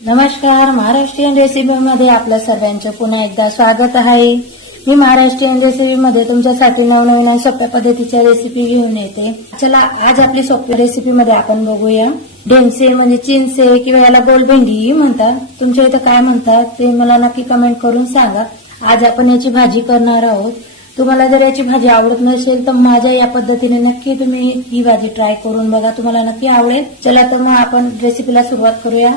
नमस्कार महाराष्ट्रीयन रेसिपीमध्ये आपल्या सर्वांचं पुन्हा एकदा स्वागत आहे. मी महाराष्ट्रीयन रेसिपीमध्ये तुमच्यासाठी नवनवीन सोप्या पद्धतीच्या रेसिपी घेऊन येते. चला आज आपली सोप्या रेसिपीमध्ये आपण बघूया. ढेमसे म्हणजे चिंचे किंवा याला गोलभेंडी म्हणतात. तुमच्या इथं काय म्हणतात ते मला नक्की कमेंट करून सांगा. आज आपण याची भाजी करणार आहोत. तुम्हाला जर याची भाजी आवडत नसेल तर माझ्या या पद्धतीने नक्की तुम्ही ही भाजी ट्राय करून बघा. तुम्हाला नक्की आवडेल. चला तर मग आपण रेसिपीला सुरुवात करूया.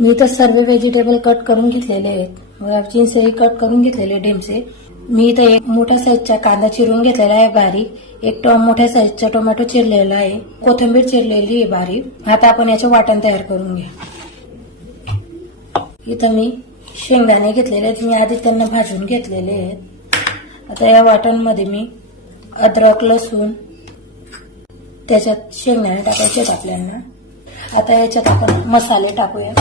मी तर सर्व व्हेजिटेबल कट करून घेतलेले आहेत. चिंचही कट करून घेतलेले डिमचे मी इथं एक मोठ्या साईजचा कांदा चिरून घेतलेला आहे बारीक. एक टो मोठ्या साईजचा टोमॅटो चिरलेला आहे. कोथिंबीर चिरलेली आहे बारीक. आता आपण याचे वाटण तयार करून घ्या. इथं मी शेंगदाणे घेतलेले आहेत. मी आधी त्यांना भाजून घेतलेले आहेत. आता या वाटणमध्ये मी अद्रक लसूण त्याच्यात शेंगदाणे टाकायचे आहेत आपल्याला. आता याच्यात आपण मसाले टाकूया.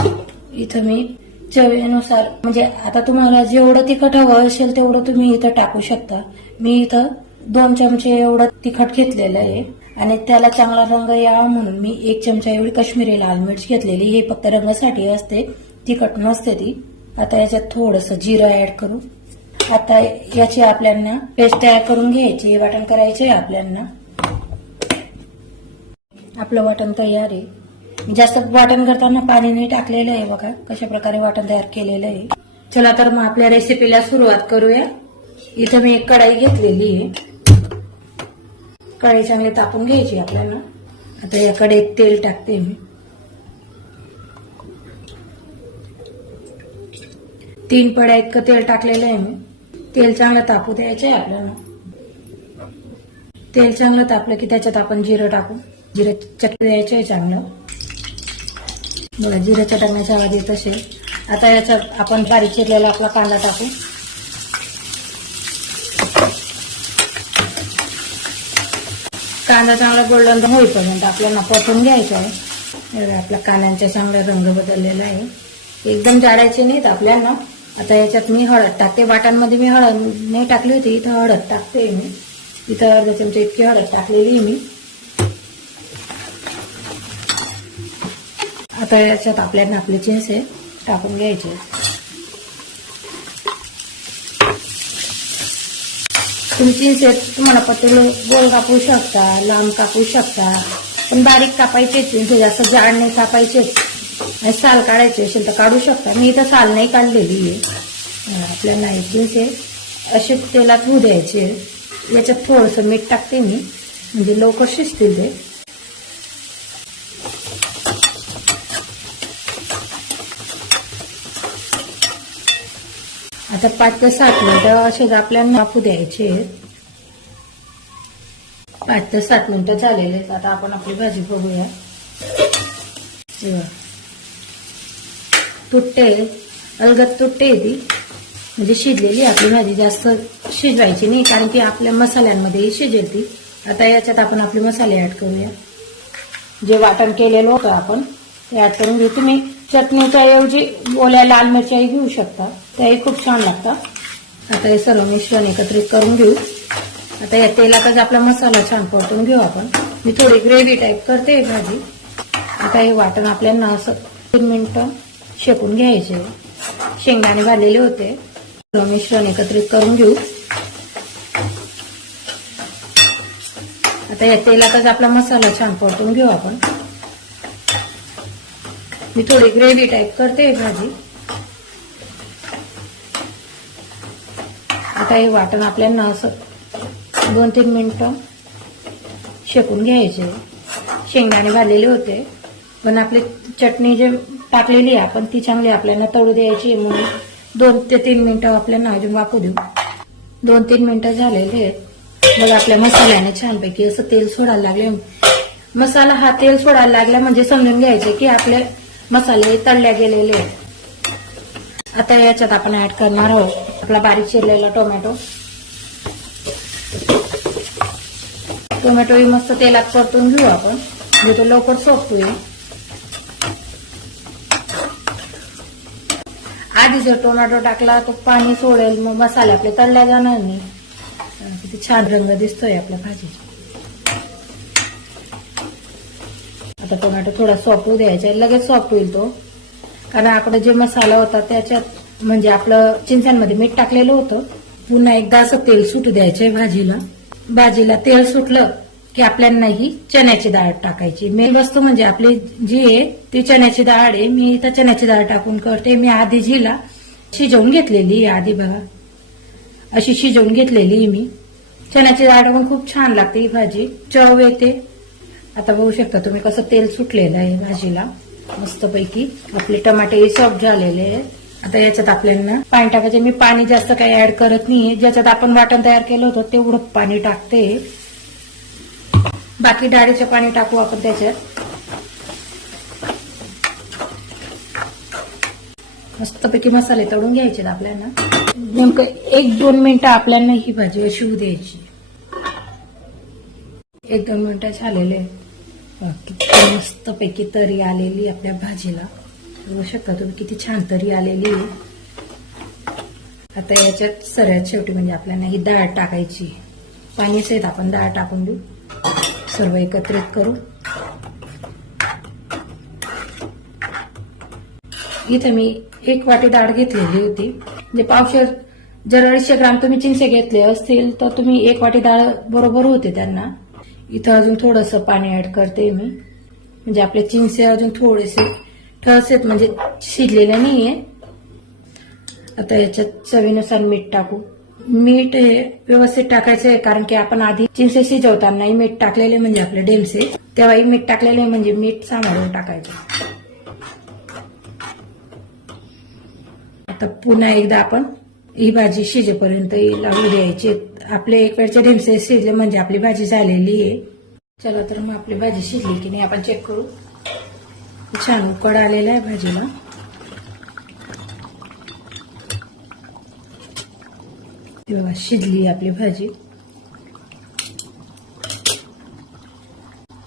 इथं मी चवीनुसार म्हणजे आता तुम्हाला जेवढं तिखट हवं असेल तेवढं तुम्ही इथं टाकू शकता. मी इथं दोन चमचे एवढं तिखट घेतलेलं आहे. आणि त्याला चांगला रंग यावा म्हणून मी एक चमचा एवढी काश्मीरी लाल मिरच घेतलेली. हे फक्त रंगासाठी असते. तिखट नसते ती. आता याच्यात थोडस जिरं ऍड करू. आता याची आपल्याला पेस्ट तयार करून घ्यायची. वाटण करायचे आपल्याला आपलं वाटण तयार आहे. जास्त वाटण करताना पाणी नाही टाकलेलं आहे बघा. कशा प्रकारे वाटण तयार केलेलं आहे. चला तर मग आपल्या रेसिपीला सुरुवात करूया. इथं मी एक कढाई घेतलेली आहे. कढाई चांगली तापून घ्यायची आपल्याला. आता या कढईत तेल टाकते मी. तीन पड्या इतकं तेल टाकलेलं आहे मी. तेल चांगलं तापू द्यायचं आहे आपल्याला. तेल चांगलं तापलं की त्याच्यात आपण जिरं टाकू. जिरं चटकू द्यायचं आहे चांगलं. बघा जिरं चटकण्याच्या आवाज येत असेल. आता याचा आपण बारीक चिरलेला आपला कांदा टाकू. कांदा चांगला गोल्डन होईपर्यंत आपल्याला परतून घ्यायचा आहे. आपला कांद्यांचा चांगला रंग बदललेला आहे. एकदम जाडायचे नाहीत आपल्याला. आता याच्यात मी हळद टाकते. वाटांमध्ये मी हळद नाही टाकली होती इथं हळद टाकते मी. इथं अर्धा चमचा इतकी हळद टाकलेली आहे मी. आता याच्यात आपल्याला आपले चिंचे टाकून घ्यायचे. तुम्ही चिंचे तुम्हाला पटेल गोल कापू शकता लांब कापू शकता पण बारीक कापायचे चिंचे जास्त जाड नाही कापायचे आणि साल काढायचे असेल तर काढू शकता. मी इथं साल नाही काढलेली आहे. आपल्या नाही हे चिंचे असे तेलात होऊ द्यायचे. याच्यात थोडंसं मीठ टाकते मी. म्हणजे लवकर शिजतील ते. आता पाच ते सात मिनटं असेच आपल्याला वाफू द्यायचे. पाच ते सात मिनिटं झालेले आहेत. आता आपण आपली भाजी बघूया. तुट्टे तुटते. अलगत तुटते ती. म्हणजे शिजलेली आपली भाजी जास्त शिजवायची नाही कारण की आपल्या मसाल्यांमध्येही शिजेल ती. आता याच्यात आपण आपले मसाले ऍड करूया. जे वाटण केलेलं होतं आपण ते ऍड करून घेऊ. तुम्ही चटणीच्या ऐवजी ओल्या लाल मिरच्याही घेऊ शकता. त्याही खूप छान लागतात. आता हे सर्व मिश्रण एकत्रित करून घेऊ. आता या तेलातच आपला मसाला छान परतून घेऊ आपण. मी थोडी ग्रेव्ही टाईप करते भाजी. आता हे वाटण आपल्याला असं तीन मिनटं शेकून घ्यायचे. शेंगदाणे भाजलेले होते. सर्व मिश्रण एकत्रित करून घेऊ. आता या तेलातच आपला मसाला छान परतून घेऊ आपण. मी थोडी ग्रेव्ही टाईप करते भाजी. आता हे वाटण आपल्याला असं दोन तीन मिनटं शेकून घ्यायचे. शेंगदाणे भाजलेले होते. पण आपली चटणी जे टाकलेली आहे आपण ती चांगली आपल्याला तळू द्यायची आहे म्हणून दोन ते तीन मिनटं आपल्याला अजून वापू देऊ. दोन तीन मिनटं झालेले आहेत. मग आपल्या मसाल्याने छानपैकी असं तेल सोडायला लागले. मसाला हा तेल सोडायला लागला म्हणजे समजून घ्यायचे की आपले मसाले तळल्या गेलेले. आता याच्यात आपण ऍड करणार आहोत आपला बारीक चिरलेला टोमॅटो. टोमॅटोही मस्त तेलात परतून घेऊ आपण. म्हणजे तो लवकर सोपतोय. आधी जर टोमॅटो टाकला तो पाणी सोडेल मग मसाले आपले तळल्या जाणार नाही. किती छान रंग दिसतोय आपल्या भाजीचा. आता टोमॅटो थोडा सॉफ्ट होऊ द्यायचा आहे. लगेच सॉफ्ट होईल तो. कारण आपण जे मसाला होता त्याच्यात म्हणजे आपलं चिंचांमध्ये मीठ टाकलेलं होतं. पुन्हा एकदा असं तेल सुटू द्यायचंय भाजीला. भाजीला तेल सुटलं की आपल्याला ही चण्याची डाळ टाकायची. मेन वस्तू म्हणजे आपली जी आहे ती चण्याची डाळ आहे. मी इथं चण्याची डाळ टाकून करते. मी आधी झीला शिजवून घेतलेली आहे. आधी बघा. अशी शिजवून घेतलेली आहे मी. चण्याची डाळ टाकून खूप छान लागते ही भाजी. चव येते. आता बघू शकता तुम्ही कसं तेल सुटलेलं आहे भाजीला. मस्तपैकी. आपले टमाटे सॉफ्ट झालेले आहेत. आता याच्यात आपल्याला पाणी टाकायचे. मी पाणी जास्त काही ऍड करत नाहीये. ज्याच्यात आपण वाटण तयार केलं होतं तेवढं पाणी टाकते. बाकी डाळीचं पाणी टाकू आपण त्याच्यात. मस्तपैकी मसाले तळून घ्यायचे आपल्याला. नेमकं एक दोन मिनिटं आपल्याला ही भाजी अशी द्यायची. एक दोन मिनिटं झालेले किती मस्तपैकी तरी आलेली आपल्या भाजीला. बघू शकता तुम्ही किती छान तरी आलेली आहे. आता याच्यात सगळ्यात शेवटी म्हणजे आपल्याला ही डाळ टाकायची. पाणी सहित आपण डाळ टाकून देऊ. सर्व एकत्रित करू. इथे मी एक वाटी डाळ घेतलेली होती. म्हणजे पावशेर जर अडीचशे ग्राम तुम्ही चिंचे घेतले असतील तर तुम्ही एक वाटी डाळ बरोबर होते त्यांना. इथं अजून थोडंसं पाणी ऍड करते मी. म्हणजे आपले चिंचे अजून थोडेसे ठळसेत म्हणजे शिजलेले नाहीये. आता याच्यात चवीनुसार मीठ टाकू. मीठ हे व्यवस्थित टाकायचं आहे कारण की आपण आधी चिंचे शिजवतानाही मीठ टाकलेले म्हणजे आपले डेमसे. तेव्हाही मीठ टाकलेले म्हणजे मीठ सांभाळून टाकायचं. आता पुन्हा एकदा आपण ही भाजी शिजेपर्यंत लावू द्यायची. आपले एक वेळचे ढेमसे शिजले म्हणजे आपली भाजी झालेली आहे. चला तर मग आपली भाजी शिजली की नाही आपण चेक करू. छान उकड आलेला आहे भाजीला. बघा शिजली आपली भाजी.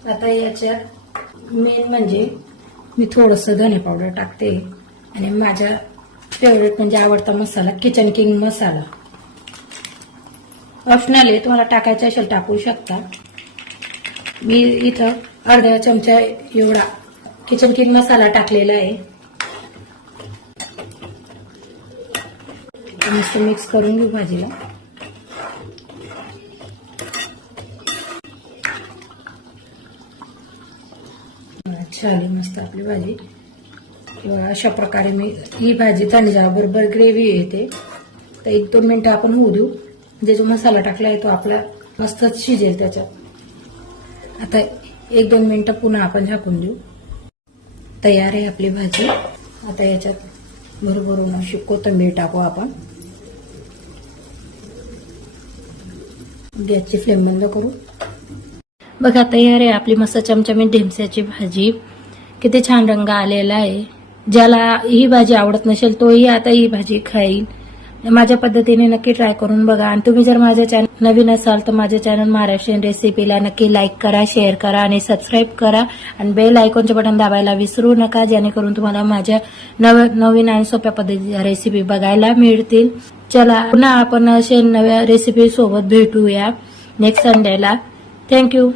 आता याच्यात मेन म्हणजे मी थोडंसं धने पावडर टाकते. आणि माझ्या फेवरेट म्हणजे आवडता मसाला किचन किंग मसाला. ऑप्शनल आहे तुम्हाला टाकायचं असेल टाकू शकता. मी इथं अर्धा चमचा एवढा किचन किंग मसाला टाकलेला आहे. मस्त मिक्स करून घेऊ भाजीला. अच्छा मस्त आपली भाजी. किंवा अशा प्रकारे मी ही भाजी बरोबर ग्रेव्ही येते. तर एक दोन मिनिटं आपण होऊ देऊ. म्हणजे जो मसाला टाकला आहे तो आपला मस्तच शिजेल त्याच्यात. आता एक दोन मिनिटं पुन्हा आपण झाकून देऊ. तयार आहे आपली भाजी. आता याच्यात भरभरून अशी कोथिंबीर टाकू आपण. गॅसची फ्लेम बंद करू. बघा तयार आहे आपली मस्त चमचमीत ढेमस्याची भाजी. किती छान रंग आलेला आहे. ज्याला ही भाजी आवडत नसेल तोही आता ही भाजी खाईल. माझ्या पद्धतीने नक्की ट्राय करून बघा. आणि तुम्ही जर माझ्या चॅनल नवीन असाल तर माझ्या चॅनल महाराष्ट्रीयन रेसिपीला नक्की लाईक करा शेअर करा आणि सबस्क्राईब करा. आणि बेल आयकॉनचे बटन दाबायला विसरू नका जेणेकरून तुम्हाला माझ्या नव नवीन आणि सोप्या पद्धतीच्या रेसिपी बघायला मिळतील. चला पुन्हा आपण असे नव्या रेसिपी सोबत भेटूया नेक्स्ट संडेला थँक्यू